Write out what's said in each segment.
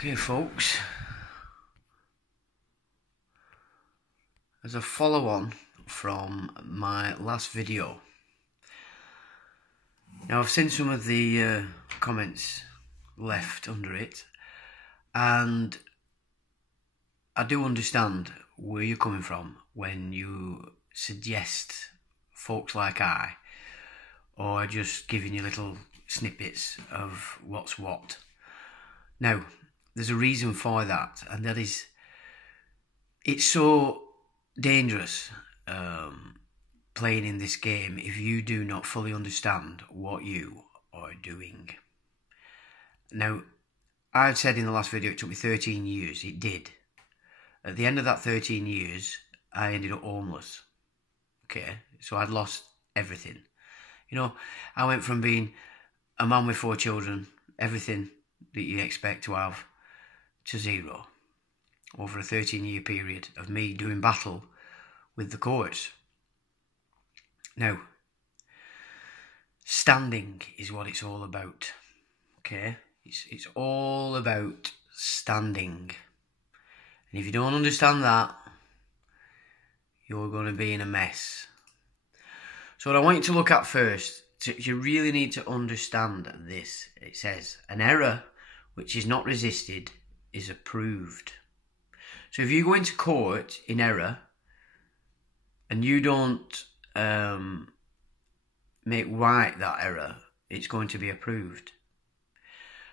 Okay, folks, as a follow-on from my last video. Now, I've seen some of the comments left under it, and I do understand where you're coming from when you suggest folks like I are just giving you little snippets of what's what. Now, there's a reason for that, and that is it's so dangerous playing in this game if you do not fully understand what you are doing. Now, I said in the last video it took me 13 years. It did. At the end of that 13 years, I ended up homeless. Okay, so I'd lost everything. You know, I went from being a man with 4 children, everything that you expect to have, to zero over a 13-year period of me doing battle with the courts. Now, standing is what it's all about. Okay, it's all about standing, and if you don't understand that, you're going to be in a mess. So what I want you to look at first, you really need to understand this. It says an error which is not resisted is approved. So if you go into court in error and you don't make right that error, it's going to be approved.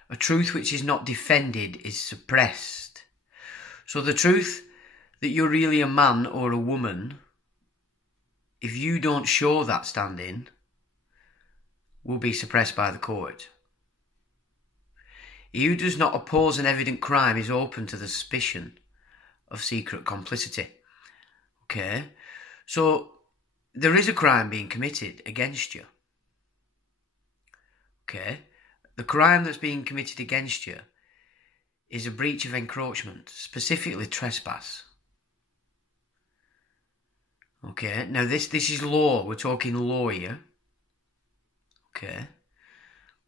A truth which is not defended is suppressed. So the truth that you're really a man or a woman, if you don't show that standing, will be suppressed by the court. He who does not oppose an evident crime is open to the suspicion of secret complicity. Okay, so there is a crime being committed against you. Okay, the crime that's being committed against you is a breach of encroachment, specifically trespass. Okay, now this is law. We're talking law here. Okay,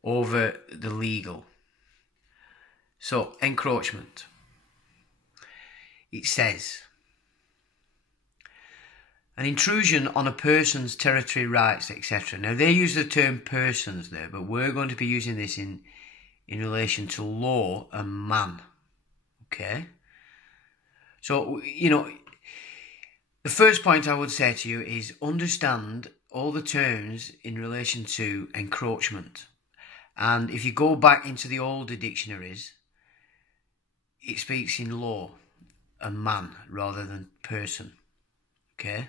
over the legal. So, encroachment. It says, an intrusion on a person's territory, rights, etc. Now, they use the term persons there, but we're going to be using this in relation to law and man. Okay? So, you know, the first point I would say to you is understand all the terms in relation to encroachment. And if you go back into the older dictionaries, it speaks in law and man rather than person. Okay?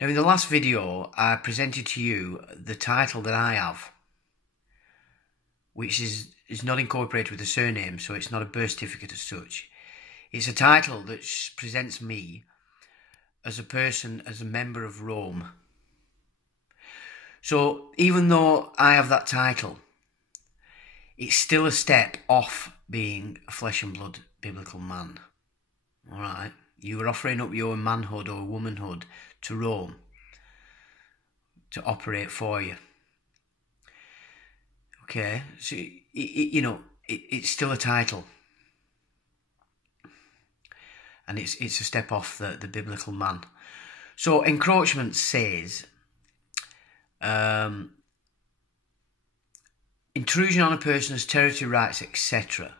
Now, in the last video, I presented to you the title that I have, which is not incorporated with a surname, so it's not a birth certificate as such. It's a title that presents me as a person, as a member of Rome. So, even though I have that title, it's still a step off being a flesh and blood biblical man. Alright? You are offering up your manhood or womanhood to Rome to operate for you. Okay? So, it's still a title. And it's a step off the biblical man. So, encroachment says intrusion on a person's territory, rights, etc.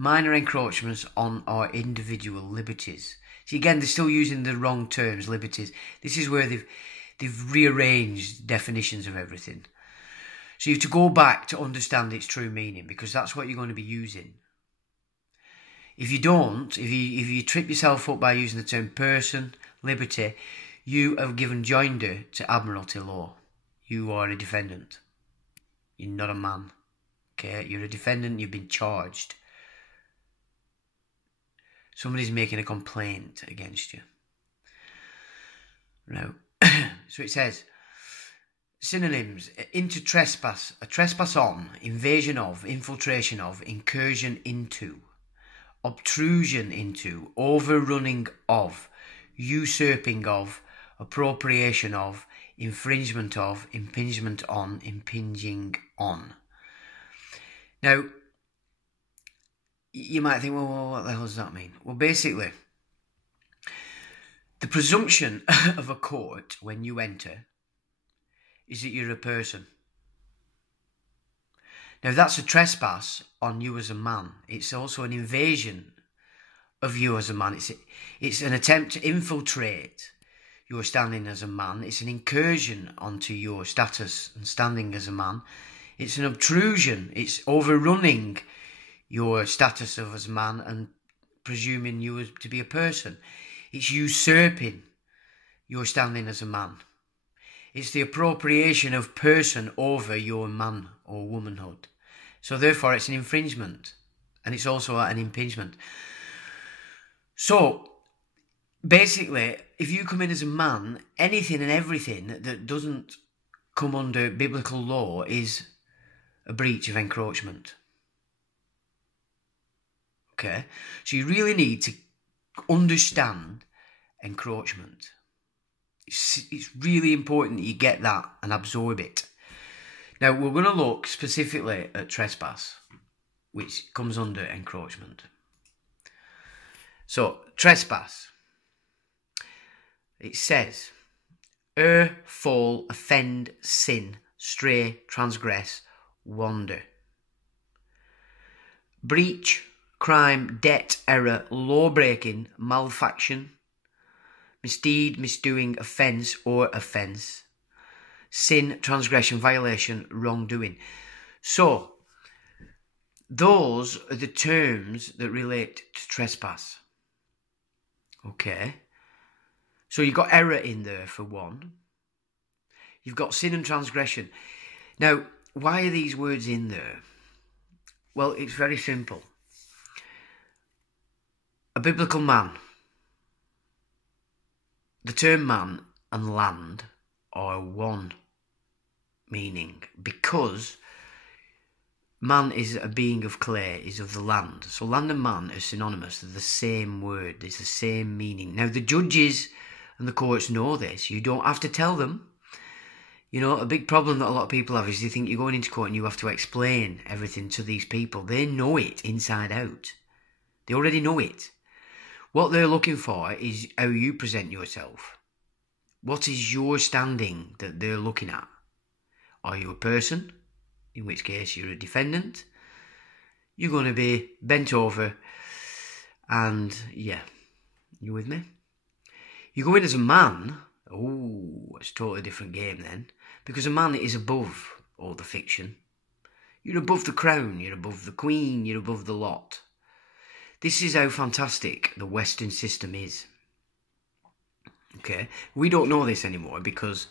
Minor encroachments on our individual liberties. See, again, they're still using the wrong terms, liberties. This is where they've rearranged definitions of everything. So you have to go back to understand its true meaning, because that's what you're going to be using. If you don't, if you trip yourself up by using the term person, liberty, you have given joinder to admiralty law. You are a defendant. You're not a man. Okay? You're a defendant, you've been charged. Somebody's making a complaint against you. Now, so it says, synonyms, into trespass, a trespass on, invasion of, infiltration of, incursion into, obtrusion into, overrunning of, usurping of, appropriation of, infringement of, impingement on, impinging on. Now, You might think, well, what the hell does that mean? Well, basically, the presumption of a court when you enter is that you're a person. Now, that's a trespass on you as a man. It's also an invasion of you as a man. It's an attempt to infiltrate your standing as a man. It's an incursion onto your status and standing as a man. It's an obtrusion. It's overrunning your status as a man and presuming you to be a person. It's usurping your standing as a man. It's the appropriation of person over your man or womanhood. So therefore it's an infringement, and it's also an impingement. So basically, if you come in as a man, anything and everything that doesn't come under biblical law is a breach of encroachment. Okay? So you really need to understand encroachment. It's really important that you get that and absorb it. Now, we're going to look specifically at trespass, which comes under encroachment. So, trespass. It says, err, fall, offend, sin, stray, transgress, wander. Breach, crime, debt, error, law-breaking, malfaction, misdeed, misdoing, offence or offence, sin, transgression, violation, wrongdoing. So, those are the terms that relate to trespass. Okay. So you've got error in there for one. You've got sin and transgression. Now, why are these words in there? Well, it's very simple. A biblical man. The term man and land are one meaning because man is a being of clay, is of the land. So land and man are synonymous. They're the same word. It's the same meaning. Now, the judges and the courts know this. You don't have to tell them. You know, a big problem that a lot of people have is they think you're going into court and you have to explain everything to these people. They know it inside out. They already know it. What they're looking for is how you present yourself. What is your standing that they're looking at? Are you a person? In which case you're a defendant. You're going to be bent over and, yeah, you with me? You go in as a man, oh, it's a totally different game then. Because a man is above all the fiction. You're above the crown, you're above the queen, you're above the lot. This is how fantastic the Western system is. Okay, we don't know this anymore because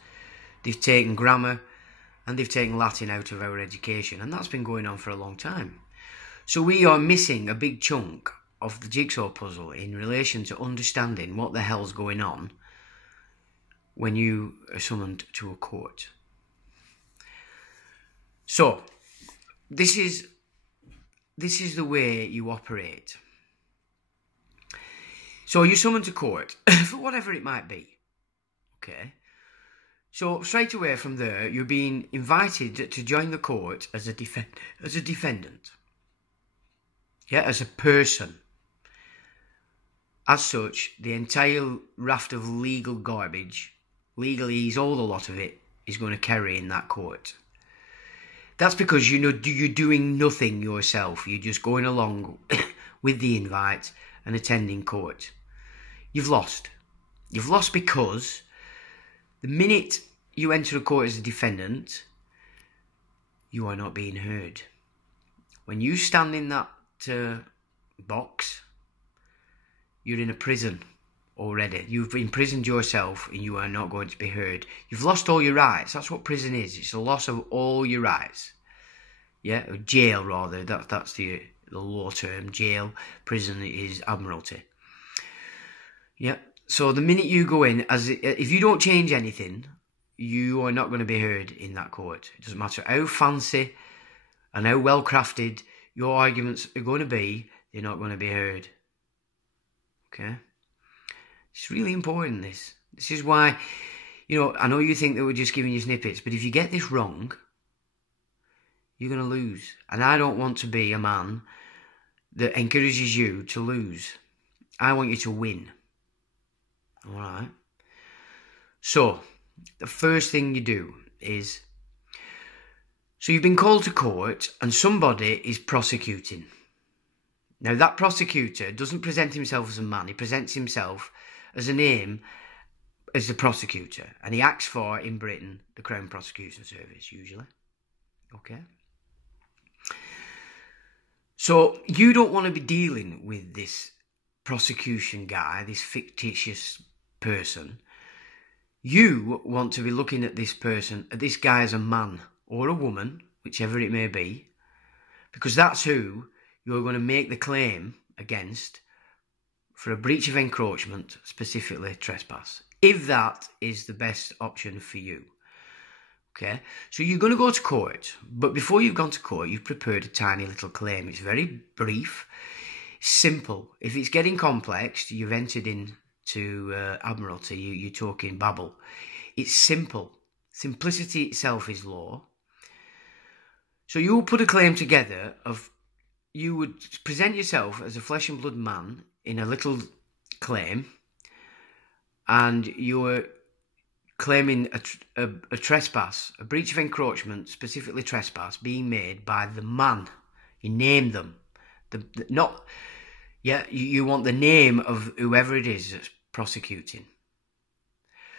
they've taken grammar and they've taken Latin out of our education, and that's been going on for a long time. So we are missing a big chunk of the jigsaw puzzle in relation to understanding what the hell's going on when you are summoned to a court. So, this is the way you operate. So you're summoned to court for whatever it might be. Okay. So straight away from there, you're being invited to join the court as a defendant. Yeah, as a person. As such, the entire raft of legal garbage, legalese, all the lot of it, is going to carry in that court. That's because you're doing nothing yourself. You're just going along with the invite and attending court. You've lost. You've lost because the minute you enter a court as a defendant, you are not being heard. When you stand in that box, you're in a prison already. You've imprisoned yourself and you are not going to be heard. You've lost all your rights. That's what prison is. It's a loss of all your rights. Yeah, or jail rather. That's the law term. Jail, prison is admiralty. Yeah. So the minute you go in, if you don't change anything, you are not going to be heard in that court. It doesn't matter how fancy and how well crafted your arguments are going to be, they're not going to be heard. Okay? It's really important, this. This is why, I know you think that we're just giving you snippets, but if you get this wrong, you're going to lose. And I don't want to be a man that encourages you to lose. I want you to win. All right? So, the first thing you do is, so you've been called to court and somebody is prosecuting. Now, that prosecutor doesn't present himself as a man. He presents himself as a name as the prosecutor. And he acts for, in Britain, the Crown Prosecution Service, usually. Okay? So, you don't want to be dealing with this prosecution guy, this fictitious person. You want to be looking at this person, at this guy as a man or a woman, whichever it may be, because that's who you're going to make the claim against for a breach of encroachment, specifically trespass, if that is the best option for you. Okay, so you're going to go to court, but before you've gone to court, you've prepared a tiny little claim. It's very brief, simple. If it's getting complex, you've entered into Admiralty, you're talking babble. It's simple. Simplicity itself is law. So you'll put a claim together of, you would present yourself as a flesh and blood man in a little claim, and you're claiming a trespass, a breach of encroachment, specifically trespass, being made by the man. You name them. You want the name of whoever it is that's prosecuting.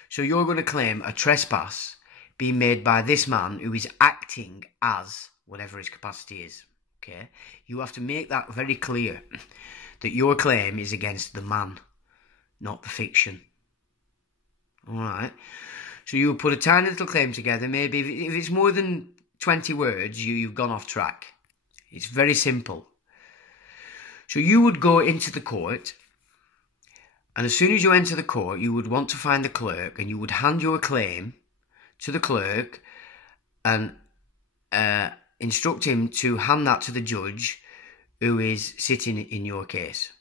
So you're going to claim a trespass being made by this man who is acting as whatever his capacity is. Okay? You have to make that very clear, that your claim is against the man, not the fiction. Alright? So you'll put a tiny little claim together. Maybe if it's more than 20 words, you've gone off track. It's very simple. So you would go into the court, and as soon as you enter the court, you would want to find the clerk, and you would hand your claim to the clerk and instruct him to hand that to the judge who is sitting in your case.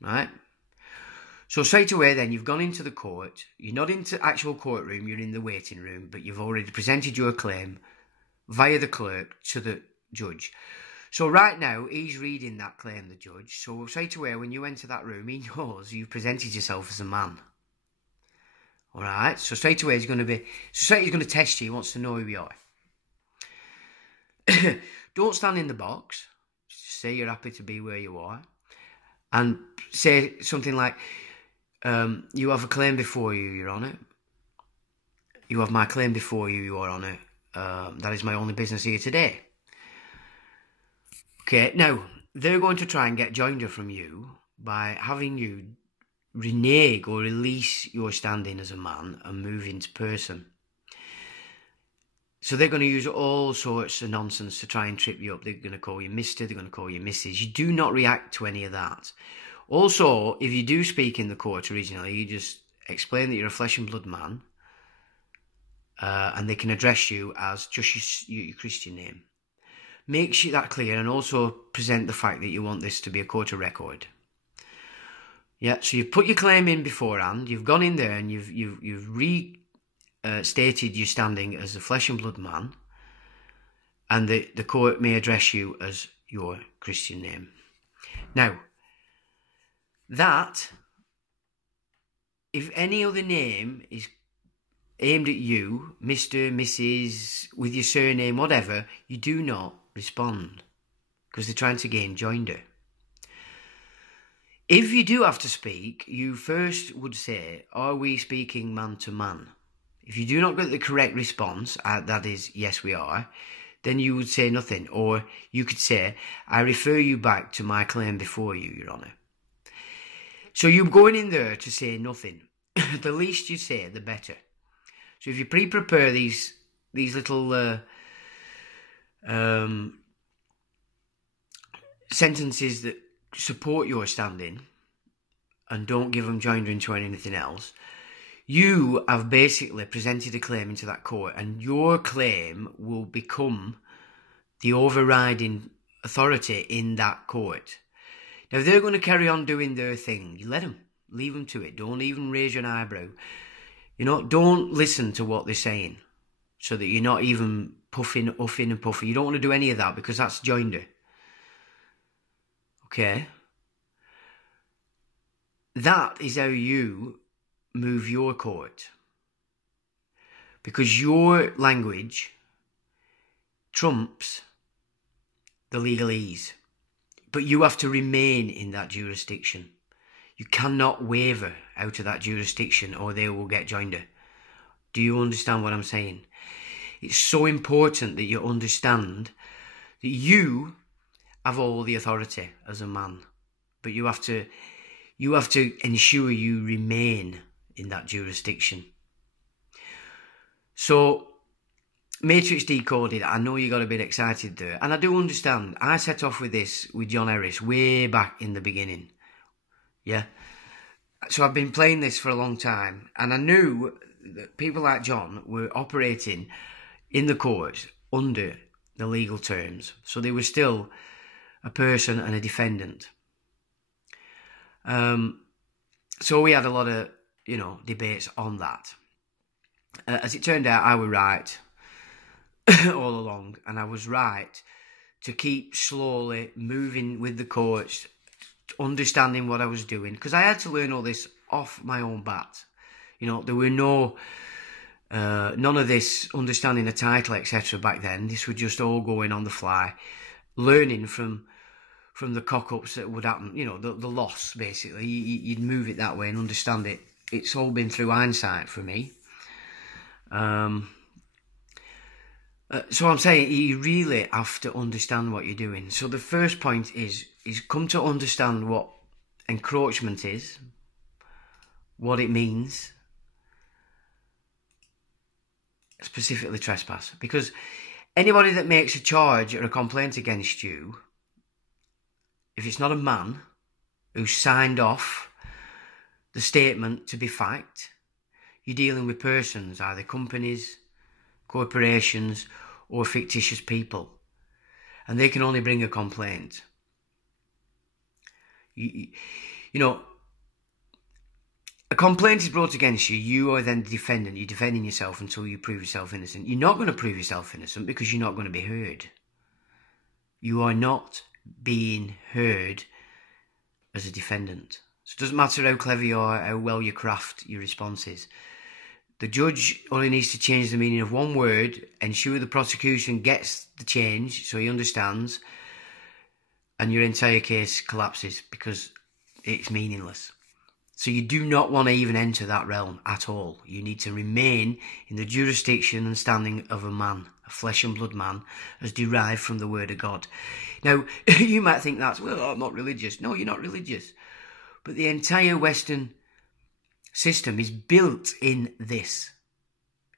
Right? So straight away then, you've gone into the court. You're not into actual courtroom, you're in the waiting room, but you've already presented your claim via the clerk to the judge. So right now, he's reading that claim, the judge. So straight away, when you enter that room, he knows you've presented yourself as a man. Alright? So straight away, he's going to test you. He wants to know who you are. Don't stand in the box. Just say you're happy to be where you are. And say something like, you have a claim before you, Your Honour. You have my claim before you, Your Honour. That is my only business here today. Okay, now, they're going to try and get joinder from you by having you renege or release your standing as a man and move into person. So they're going to use all sorts of nonsense to try and trip you up. They're going to call you Mr., they're going to call you Mrs. You do not react to any of that. Also, if you do speak in the court originally, you just explain that you're a flesh and blood man, and they can address you as just your Christian name. Make that clear, and also present the fact that you want this to be a court of record. Yeah, so you've put your claim in beforehand, you've gone in there and you've stated your standing as a flesh and blood man, and the court may address you as your Christian name. Now, that, if any other name is aimed at you, Mr., Mrs., with your surname, whatever, you do not respond, because they're trying to gain joinder. If you do have to speak, you first would say, are we speaking man to man? If you do not get the correct response, that is, yes we are, then you would say nothing. Or you could say, I refer you back to my claim before you, Your Honour. So you're going in there to say nothing. The least you say, the better. So if you pre-prepare these little sentences that support your standing and don't give them joinder into anything else, you have basically presented a claim into that court, and your claim will become the overriding authority in that court. Now, they're going to carry on doing their thing. You let them. Leave them to it. Don't even raise your eyebrow. You know, don't listen to what they're saying, so that you're not even puffing and puffing. You don't want to do any of that, because that's joinder. Okay? That is how you move your court. Because your language trumps the legalese. But you have to remain in that jurisdiction. You cannot waver out of that jurisdiction or they will get joinder. Do you understand what I'm saying? It's so important that you understand that you have all the authority as a man. But you have to ensure you remain in that jurisdiction. So, Matrix Decoded, I know you got a bit excited there. And I do understand. I set off with this with John Harris way back in the beginning. Yeah? So I've been playing this for a long time. And I knew that people like John were operating in the courts under the legal terms. So they were still a person and a defendant. So we had a lot of, debates on that. As it turned out, I was right all along, and I was right to keep slowly moving with the courts, understanding what I was doing, because I had to learn all this off my own bat. There were none of this understanding the title, etc. back then. This was just all going on the fly, learning from the cock-ups that would happen, the loss, basically. You'd move it that way and understand it. It's all been through hindsight for me. So I'm saying you really have to understand what you're doing. So the first point is come to understand what encroachment is, what it means, specifically trespass. Because anybody that makes a charge or a complaint against you, if it's not a man who signed off the statement to be fact, you're dealing with persons, either companies, corporations, or fictitious people. And they can only bring a complaint. A complaint is brought against you, you are then the defendant. You're defending yourself until you prove yourself innocent. You're not going to prove yourself innocent because you're not going to be heard. You are not being heard as a defendant. So it doesn't matter how clever you are, how well you craft your responses. The judge only needs to change the meaning of one word, ensure the prosecution gets the change so he understands, and your entire case collapses because it's meaningless. So you do not want to even enter that realm at all. You need to remain in the jurisdiction and standing of a man, a flesh and blood man, as derived from the word of God. Now, you might think that's, I'm not religious. No, you're not religious. But the entire Western system is built in this.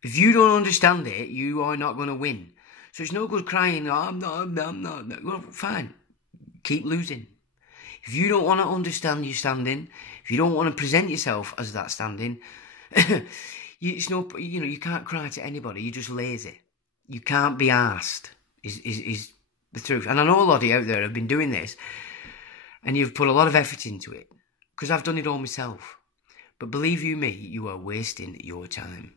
If you don't understand it, you are not going to win. So it's no good crying, I'm not. Well, fine, keep losing. If you don't want to understand your standing, if you don't want to present yourself as that standing, you can't cry to anybody. You're just lazy. You can't be arsed, is the truth. And I know a lot of you out there have been doing this, and you've put a lot of effort into it, because I've done it all myself. But believe you me, you are wasting your time.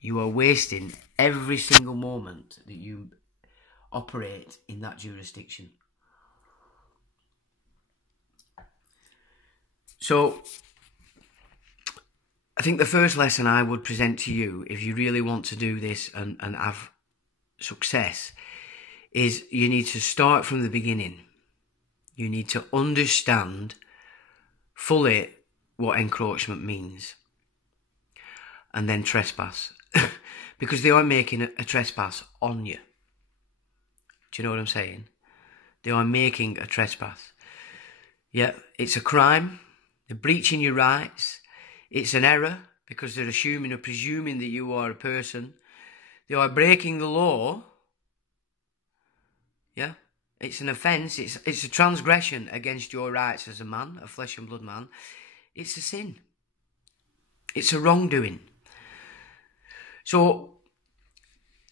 You are wasting every single moment that you operate in that jurisdiction. So, I think the first lesson I would present to you, if you really want to do this and have success, is you need to start from the beginning. You need to understand fully what encroachment means. And then trespass. Because they are making a trespass on you. Do you know what I'm saying? They are making a trespass. Yeah, it's a crime. They're breaching your rights. It's an error because they're assuming or presuming that you are a person. They are breaking the law. Yeah, it's an offence. It's a transgression against your rights as a man, a flesh and blood man. It's a sin. It's a wrongdoing. So,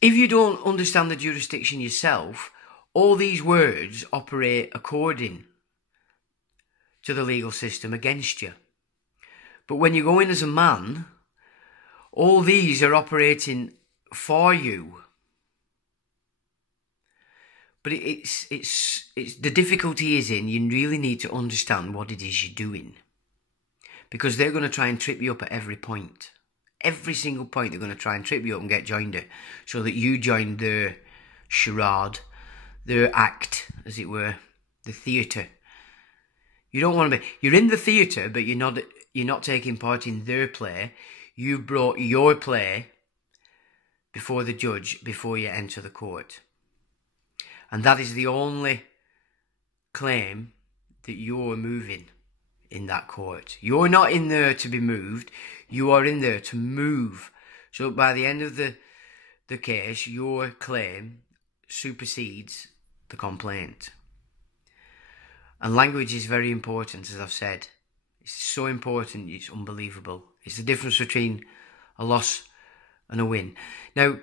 if you don't understand the jurisdiction yourself, all these words operate according to the legal system against you. But when you go in as a man, all these are operating for you. But it's the difficulty is in you really need to understand what it is you're doing, because they're going to try and trip you up at every point. Every single point they're going to try and trip you up and get joined so that you join their charade, their act, as it were, the theatre. You don't want to be. You're in the theatre, but you're not taking part in their play. You brought your play before the judge before you enter the court. And that is the only claim that you're moving in that court. You're not in there to be moved. You are in there to move. So by the end of the case, your claim supersedes the complaint. And language is very important, as I've said. It's so important, it's unbelievable. It's the difference between a loss and a win. Now,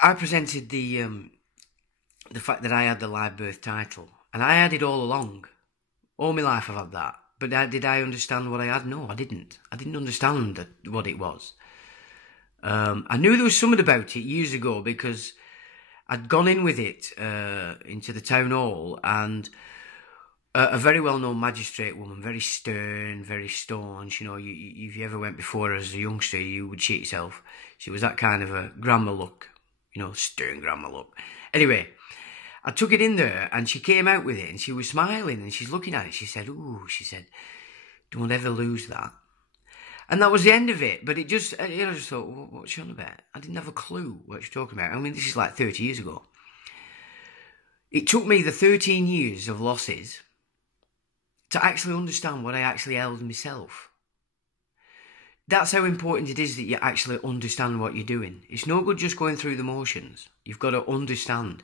I presented the fact that I had the live birth title, and I had it all along. All my life I've had that. But did I understand what I had? No, I didn't. I didn't understand what it was. I knew there was something about it years ago because I'd gone in with it into the town hall, and a very well-known magistrate woman, very stern, very staunch. You know, if you ever went before her as a youngster, you would shit yourself. She was that kind of a grandma look, you know, stern grandma look. Anyway, I took it in there, and she came out with it, and she was smiling, and she's looking at it. She said, "Ooh," she said, "don't ever lose that." And that was the end of it. But it just, I just thought, what's she on about? I didn't have a clue what she's talking about. I mean, this is like 30 years ago. It took me the 13 years of losses to actually understand what I actually held myself. That's how important it is that you actually understand what you're doing. It's no good just going through the motions. You've got to understand.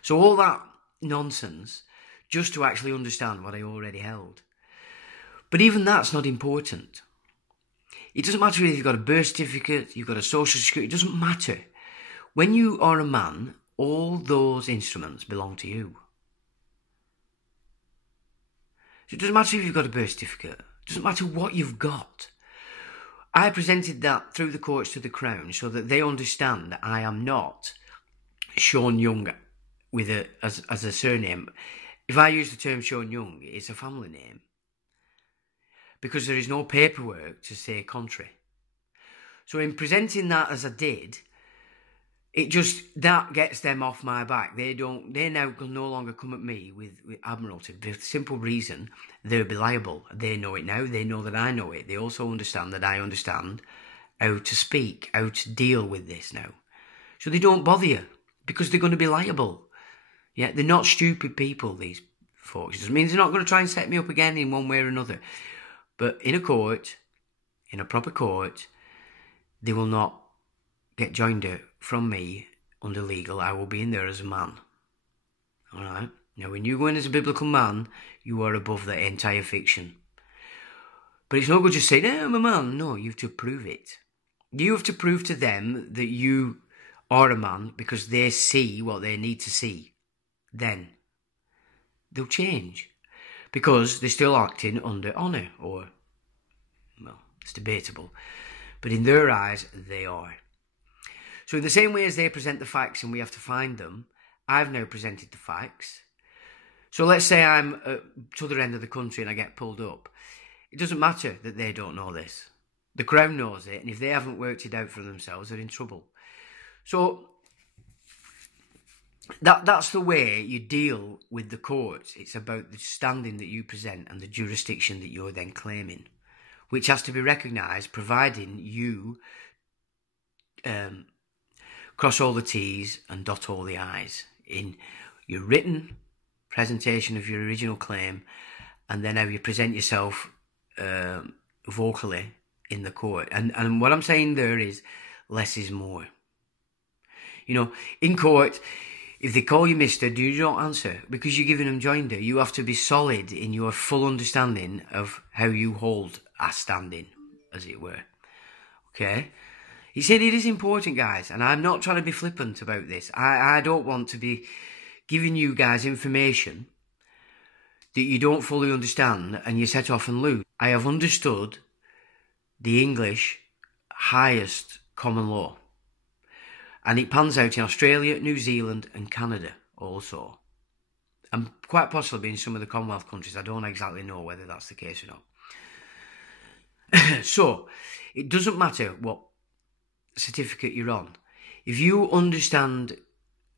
So all that nonsense, just to actually understand what I already held. But even that's not important. It doesn't matter if you've got a birth certificate, you've got a social security, it doesn't matter. When you are a man, all those instruments belong to you. So it doesn't matter if you've got a birth certificate, it doesn't matter what you've got. I presented that through the courts to the Crown so that they understand that I am not Sean Young with as a surname. If I use the term Sean Young, it's a family name, because there is no paperwork to say contrary. So in presenting that as I did, that gets them off my back. They now can no longer come at me with admiralty. For the simple reason, they'll be liable. They know it now. They know that I know it. They also understand that I understand how to speak, how to deal with this now. So they don't bother you, because they're going to be liable. Yeah, they're not stupid people, these folks. It doesn't mean they're not going to try and set me up again in one way or another. But in a court, in a proper court, they will not get joinder from me under legal. I will be in there as a man. All right? Now, when you go in as a biblical man, you are above the entire fiction. But it's not good just saying, "No, I'm a man." No, you have to prove it. You have to prove to them that you are a man because they see what they need to see. Then they'll change. Because they're still acting under honour, or, well, it's debatable. But in their eyes, they are. So in the same way as they present the facts and we have to find them, I've now presented the facts. So let's say I'm at the other end of the country and I get pulled up. It doesn't matter that they don't know this. The Crown knows it, and if they haven't worked it out for themselves, they're in trouble. So that's the way you deal with the courts. It's about the standing that you present and the jurisdiction that you're then claiming, which has to be recognised, providing you cross all the T's and dot all the I's in your written presentation of your original claim, and then how you present yourself vocally in the court. And what I'm saying there is less is more. You know, in court, if they call you mister, you don't answer because you're giving them joinder. You have to be solid in your full understanding of how you hold a standing, as it were. Okay? He said it is important, guys, and I'm not trying to be flippant about this. I don't want to be giving you guys information that you don't fully understand and you set off and lose. I have understood the English highest common law. And it pans out in Australia, New Zealand and Canada also. And quite possibly in some of the Commonwealth countries. I don't exactly know whether that's the case or not. So, it doesn't matter what certificate you're on. If you understand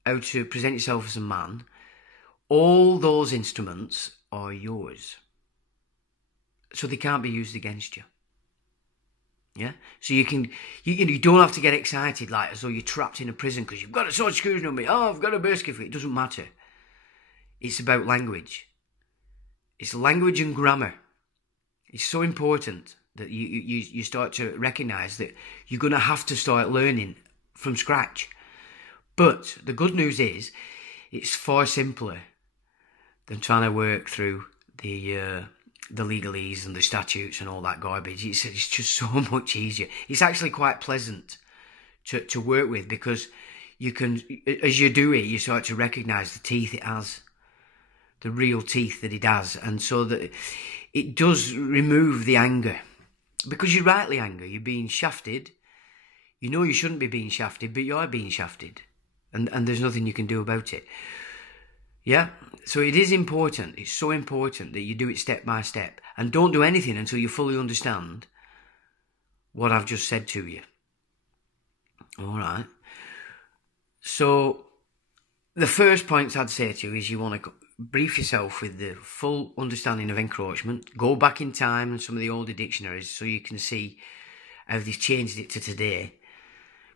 how to present yourself as a man, all those instruments are yours. So they can't be used against you. Yeah? So you don't have to get excited like as though you're trapped in a prison because you've got a social security number. Oh, I've got a birth certificate. It doesn't matter. It's about language. It's language and grammar. It's so important that you start to recognise that you're going to have to start learning from scratch. But the good news is it's far simpler than trying to work through the legalese and the statutes and all that garbage. It's just so much easier. It's actually quite pleasant to work with because you can, as you do it, you start to recognise the teeth it has, the real teeth that it has, and so that it does remove the anger. Because you're rightly angry, you're being shafted. You know you shouldn't be being shafted, but you are being shafted. And there's nothing you can do about it. Yeah? So it is important. It's so important that you do it step by step. And don't do anything until you fully understand what I've just said to you. Alright. So, the first points I'd say to you is you want to brief yourself with the full understanding of encroachment. Go back in time and some of the older dictionaries so you can see how they've changed it to today.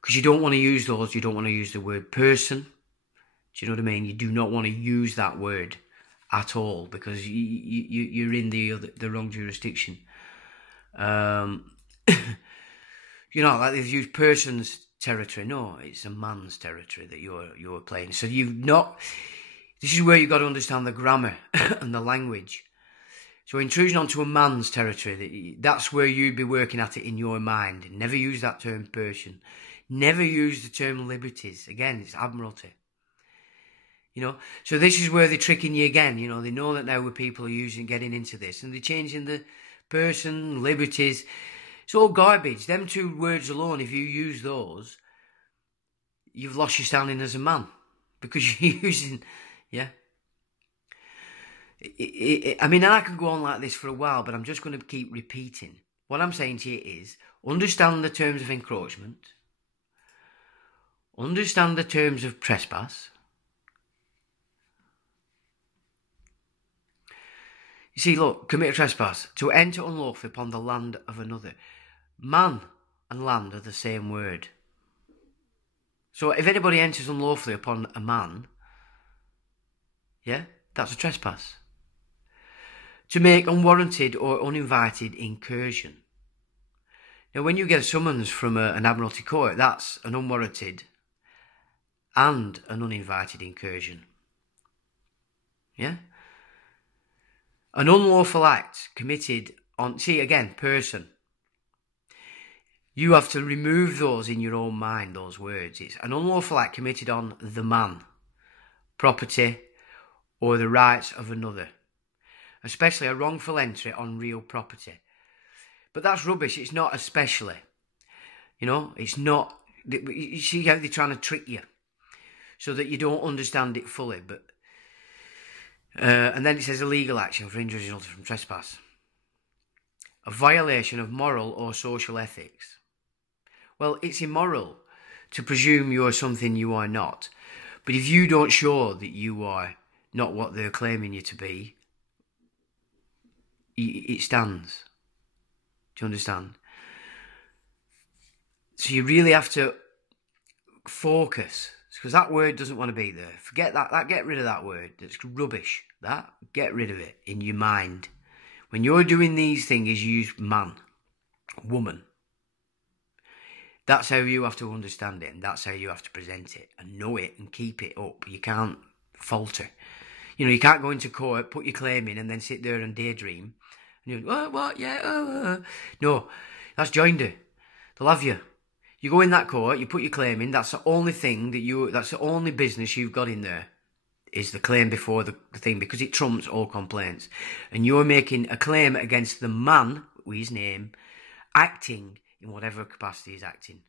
Because you don't want to use those. You don't want to use the word person. Do you know what I mean? You do not want to use that word at all because you're in the wrong jurisdiction. You know, like they've used person's territory. No, it's a man's territory that you're playing. So this is where you've got to understand the grammar and the language. So intrusion onto a man's territory, that's where you'd be working at it in your mind. Never use that term person. Never use the term liberties. Again, it's admiralty. You know, so this is where they're tricking you again. You know, they know that now where people are getting into this, and they're changing the person, liberties. It's all garbage. Them two words alone, if you use those, you've lost your standing as a man because you're using, yeah. I mean, I can go on like this for a while, but I'm just going to keep repeating. What I'm saying to you is, understand the terms of encroachment, understand the terms of trespass. You see, look, commit a trespass, to enter unlawfully upon the land of another. Man and land are the same word. So if anybody enters unlawfully upon a man, yeah, that's a trespass. To make unwarranted or uninvited incursion. Now, when you get a summons from an Admiralty court, that's an unwarranted and an uninvited incursion. Yeah? An unlawful act committed on, see again, person. You have to remove those in your own mind, those words. It's an unlawful act committed on the man, property, or the rights of another. Especially a wrongful entry on real property. But that's rubbish. It's not especially. You know, it's not. You see how they're trying to trick you so that you don't understand it fully. But and then it says illegal action for injuries resulting from trespass. A violation of moral or social ethics. Well, it's immoral to presume you are something you are not. But if you don't show that you are not what they're claiming you to be, it stands. Do you understand? So you really have to focus, because that word doesn't want to be there. Forget that. Get rid of that word. That's rubbish. Get rid of it in your mind. When you're doing these things, you use man, woman. That's how you have to understand it, and that's how you have to present it, and know it, and keep it up. You can't falter. You know, you can't go into court, put your claim in, and then sit there and daydream. And you go, what, yeah, No, that's joinder. They'll have you. You go in that court, you put your claim in, that's the only thing that's the only business you've got in there, is the claim before the thing, because it trumps all complaints. And you're making a claim against the man, with his name, acting in whatever capacity he's acting.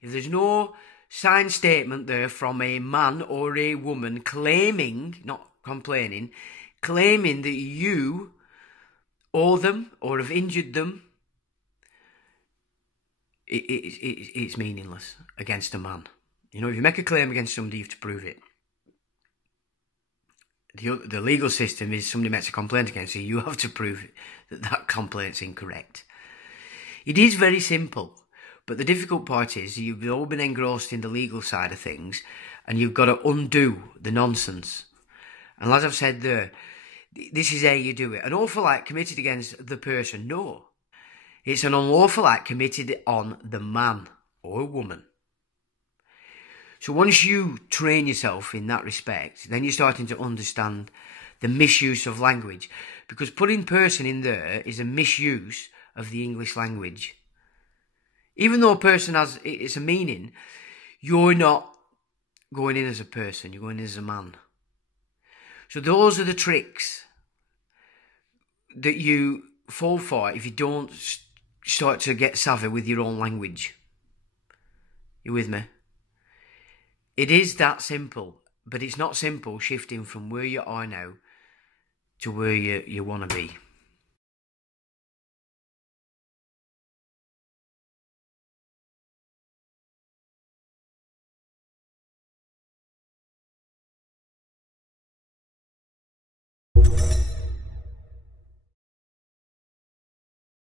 If there's no signed statement there from a man or a woman claiming, not complaining, claiming that you owe them or have injured them, it's meaningless against a man. You know, if you make a claim against somebody, you have to prove it. The legal system is somebody makes a complaint against you, you have to prove that that complaint's incorrect. It is very simple, but the difficult part is you've all been engrossed in the legal side of things and you've got to undo the nonsense. And as I've said there, this is how you do it. An awful act committed against the person, no. It's an unlawful act committed on the man or woman. So once you train yourself in that respect, then you're starting to understand the misuse of language. Because putting person in there is a misuse of the English language. Even though a person has, it's a meaning, you're not going in as a person, you're going in as a man. So those are the tricks that you fall for if you don't start to get savvy with your own language. You with me? It is that simple, but it's not simple shifting from where you are now to where you want to be.